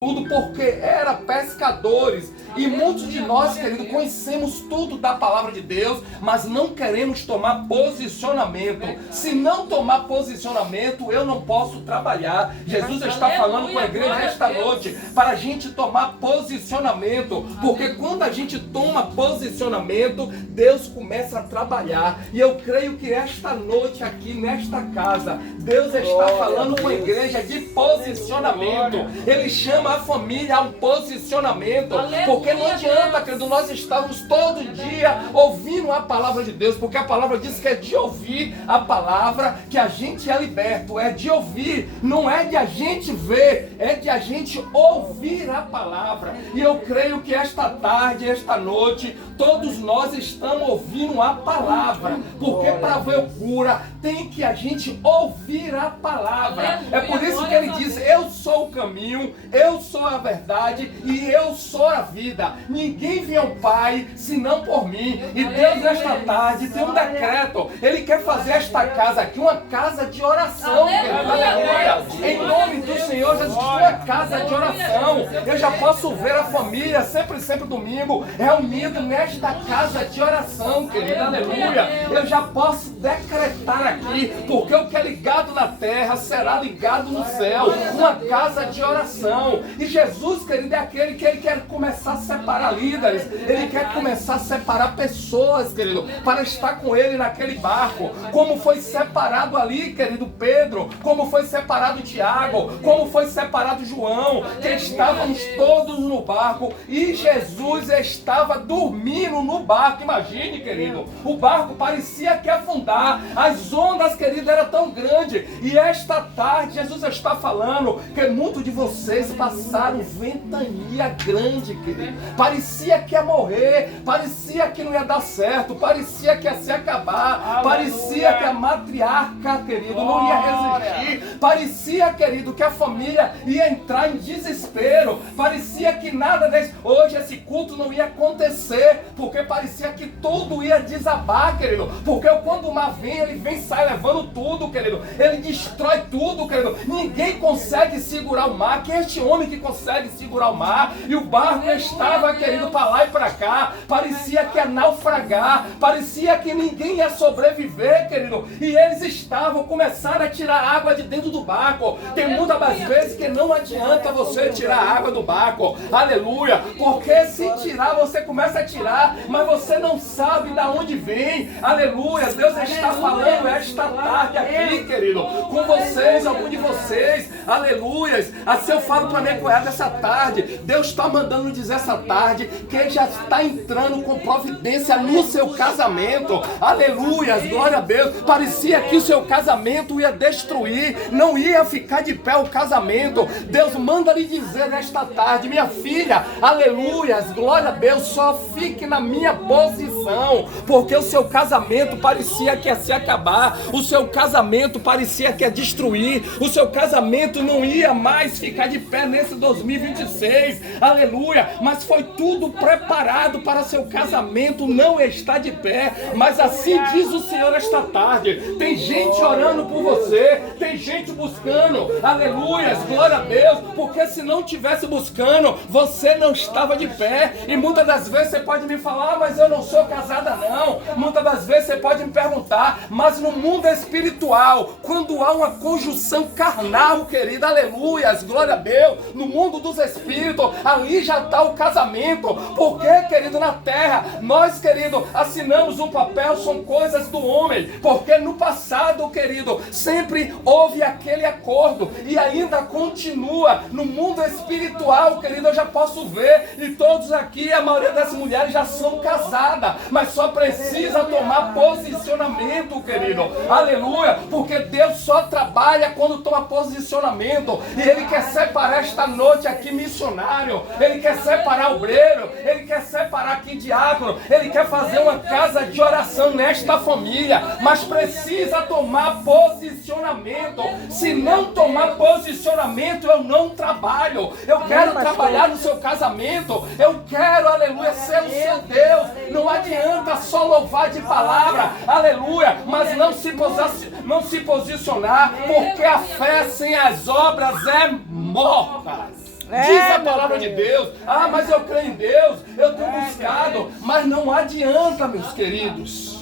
tudo porque era pescadores. E muitos de nós, querido, conhecemos tudo da palavra de Deus, mas não queremos tomar posicionamento. Se não tomar posicionamento, eu não posso trabalhar. Jesus está falando com a igreja esta noite para a gente tomar posicionamento, porque quando a gente toma posicionamento, Deus começa a trabalhar. E eu creio que esta noite aqui, nesta casa, Deus está falando com a igreja de posicionamento. Ele chama a família a um posicionamento, porque não adianta, querido, nós estamos todo dia ouvindo a palavra de Deus, porque a palavra diz que é de ouvir a palavra que a gente é liberto, é de ouvir, não é de a gente ver, é de a gente ouvir a palavra. E eu creio que esta tarde, esta noite, todos nós estamos ouvindo a palavra, porque para ver cura tem que a gente ouvir a palavra. É por isso que ele diz: eu sou o caminho, eu sou a verdade e eu sou a vida. Ninguém vem ao Pai senão por mim. E Deus nesta tarde tem um decreto. Ele quer fazer esta casa aqui uma casa de oração, querido. Aleluia. Em nome do Senhor Jesus, uma casa de oração. Eu já posso ver a família sempre domingo reunido nesta casa de oração, querido. Aleluia. Eu já posso decretar aqui, porque o que é ligado na terra será ligado no céu. Uma casa de oração. E Jesus, querido, é aquele que ele quer começar a separar líderes. Ele quer começar a separar pessoas, querido, para estar com ele naquele barco. Como foi separado ali, querido, Pedro. Como foi separado Tiago. Como foi separado João. Que estávamos todos no barco. E Jesus estava dormindo no barco. Imagine, querido. O barco parecia que ia afundar. As ondas, querido, eram tão grandes. E esta tarde, Jesus está falando que muitos de vocês passaram ventania grande, querido. Parecia que ia morrer, parecia que não ia dar certo, parecia que ia se acabar, parecia que a matriarca, querido, não ia resistir, parecia, querido, que a família ia entrar em desespero, parecia que nada desse, hoje esse culto não ia acontecer, porque parecia que tudo ia desabar, querido, porque quando o mar vem, ele vem, sai levando tudo, querido, ele destrói tudo, querido, ninguém consegue segurar o mar. Que é este homem que consegue segurar o mar? E o barco estava, querido, para lá e para cá, parecia que ia naufragar, parecia que ninguém ia sobreviver, querido, e eles começaram a tirar água de dentro do barco. Tem muitas das vezes que não adianta você tirar água do barco, aleluia, porque se tirar, você começa a tirar, mas você não sabe de onde vem, aleluia. Deus está falando esta tarde aqui, querido, com vocês, algum de vocês, aleluia. Assim eu falo para minha cunhada essa tarde, Deus está mandando dizer essa tarde que Ele já está entrando com providência no seu casamento, aleluia, glória a Deus. Parecia que o seu casamento ia destruir, não ia ficar de pé o casamento. Deus manda lhe dizer nesta tarde: minha filha, aleluia, glória a Deus, só fique na minha posição, porque o seu casamento parecia que ia se acabar, o seu casamento parecia que ia destruir, o seu casamento não ia mais ficar de pé nesse 2026, aleluia, mas foi tudo preparado para seu casamento não estar de pé. Mas assim diz o Senhor esta tarde: tem gente orando por você, tem gente buscando, aleluia, glória a Deus, porque se não tivesse buscando, você não estava de pé. E muitas das vezes você pode me falar: mas eu não sou casada não. Muitas das vezes você pode me perguntar: mas no mundo espiritual, quando há uma conjunção carnal, querida, aleluia, glória a Deus, no mundo dos espíritos, ali já está o casamento. Porque, querido, na terra, nós, querido, assinamos um papel, são coisas do homem, porque no passado, querido, sempre houve aquele acordo, e ainda continua no mundo espiritual, querido. Eu já posso ver, e todos aqui, a maioria das mulheres já são casadas, mas só precisa tomar posicionamento, querido, aleluia, porque Deus só trabalha quando toma posicionamento. E Ele quer separar esta noite aqui missionário, Ele quer separar obreiro, Ele quer separar aqui diácono, Ele quer fazer uma casa de oração nesta família, mas precisa tomar posicionamento. Se não tomar posicionamento, eu não trabalho. Eu quero trabalhar no seu casamento, eu quero, aleluia, ser o seu Deus. Não adianta só louvar de palavra, aleluia, mas não se posicionar, porque a fé sem as obras é morta. Diz a palavra de Deus. Ah, mas eu creio em Deus, eu tenho buscado. Mas não adianta, meus queridos.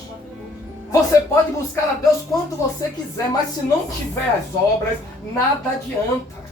Você pode buscar a Deus quando você quiser, mas se não tiver as obras, nada adianta.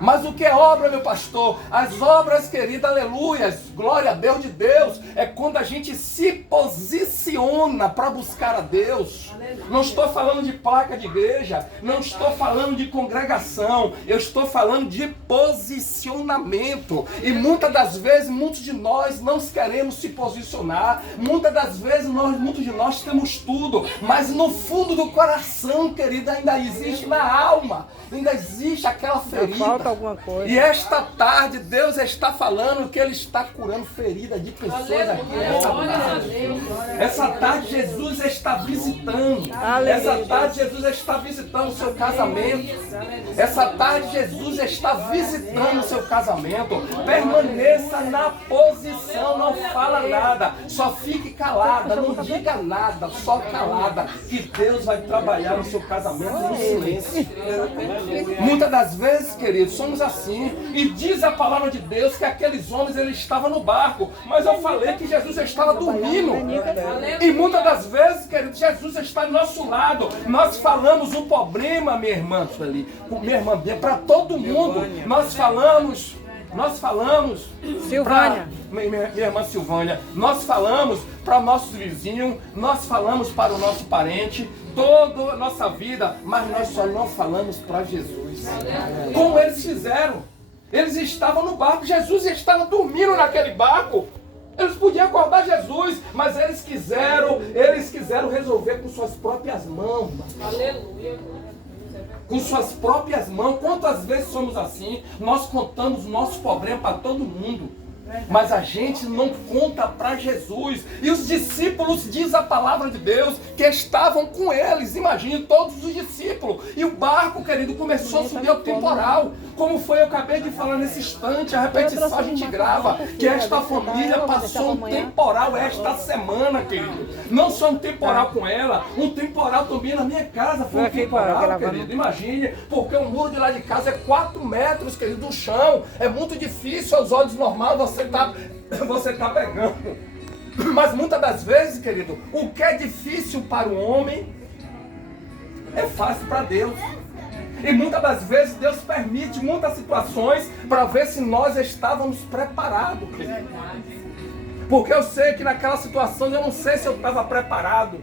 Mas o que é obra, meu pastor? As obras, querida, aleluias, glória a Deus de Deus, é quando a gente se posiciona para buscar a Deus. Não estou falando de placa de igreja, não estou falando de congregação, eu estou falando de posicionamento. E muitas das vezes, muitos de nós não queremos se posicionar, muitas das vezes, muitos de nós temos tudo, mas no fundo do coração, querida, ainda existe na alma, ainda existe aquela ferida. Falta alguma coisa. E esta tarde Deus está falando que Ele está curando feridas de pessoas aqui nessa tarde. Essa tarde Jesus está visitando. Essa tarde Jesus está visitando o seu casamento. Essa tarde Jesus está visitando o seu casamento. Permaneça na posição, não fala nada. Só fique calada, não diga nada, só calada. Que Deus vai trabalhar no seu casamento no silêncio. Muitas das vezes, queridos, somos assim. E diz a palavra de Deus que aqueles homens eles estavam no barco. Mas eu falei que Jesus estava dormindo. E muitas das vezes, queridos, Jesus está do nosso lado. Nós falamos o problema, minha irmã Sueli, minha irmã, para todo mundo. Nós falamos Silvânia. Minha irmã Silvânia, nós falamos para o nosso vizinho, nós falamos para o nosso parente, toda a nossa vida, mas nós só não falamos para Jesus. Como eles fizeram? Eles estavam no barco, Jesus estava dormindo naquele barco. Eles podiam acordar Jesus, mas eles quiseram resolver com suas próprias mãos. Aleluia. Com suas próprias mãos. Quantas vezes somos assim? Nós contamos o nosso problema para todo mundo, mas a gente não conta para Jesus. E os discípulos, diz a palavra de Deus, que estavam com eles. Imagine todos os discípulos. E o barco, querido, começou a subir ao temporal. Como foi, eu acabei de falar nesse instante, a repetição a gente grava, que esta família passou um temporal esta semana, querido. Não só um temporal com ela, um temporal também na minha casa. Foi um temporal, querido. Imagine, porque o muro de lá de casa é 4 metros, querido, do chão. É muito difícil aos olhos normais você tá pegando. Mas muitas das vezes, querido, o que é difícil para o homem é fácil para Deus. E muitas das vezes Deus permite muitas situações para ver se nós estávamos preparados, querido. Porque eu sei que naquela situação eu não sei se eu estava preparado.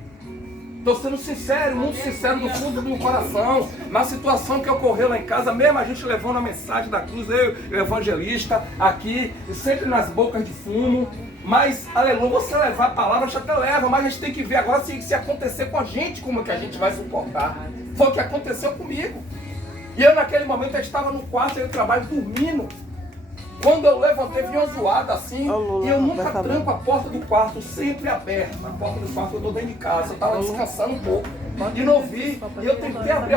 Estou sendo sincero, muito sincero do fundo do meu coração. Na situação que ocorreu lá em casa, mesmo a gente levando a mensagem da cruz, eu e o evangelista, aqui, sempre nas bocas de fumo. Mas, aleluia, você levar a palavra, já até leva, mas a gente tem que ver agora se acontecer com a gente, como que a gente vai suportar. Foi o que aconteceu comigo. E eu naquele momento eu estava no quarto, eu trabalho dormindo. Quando eu levantei, vi uma zoada assim, e eu nunca tranco a porta do quarto, sempre aberta. A porta do quarto eu estou dentro de casa, eu estava descansando um pouco, e não vi, e eu tentei abrir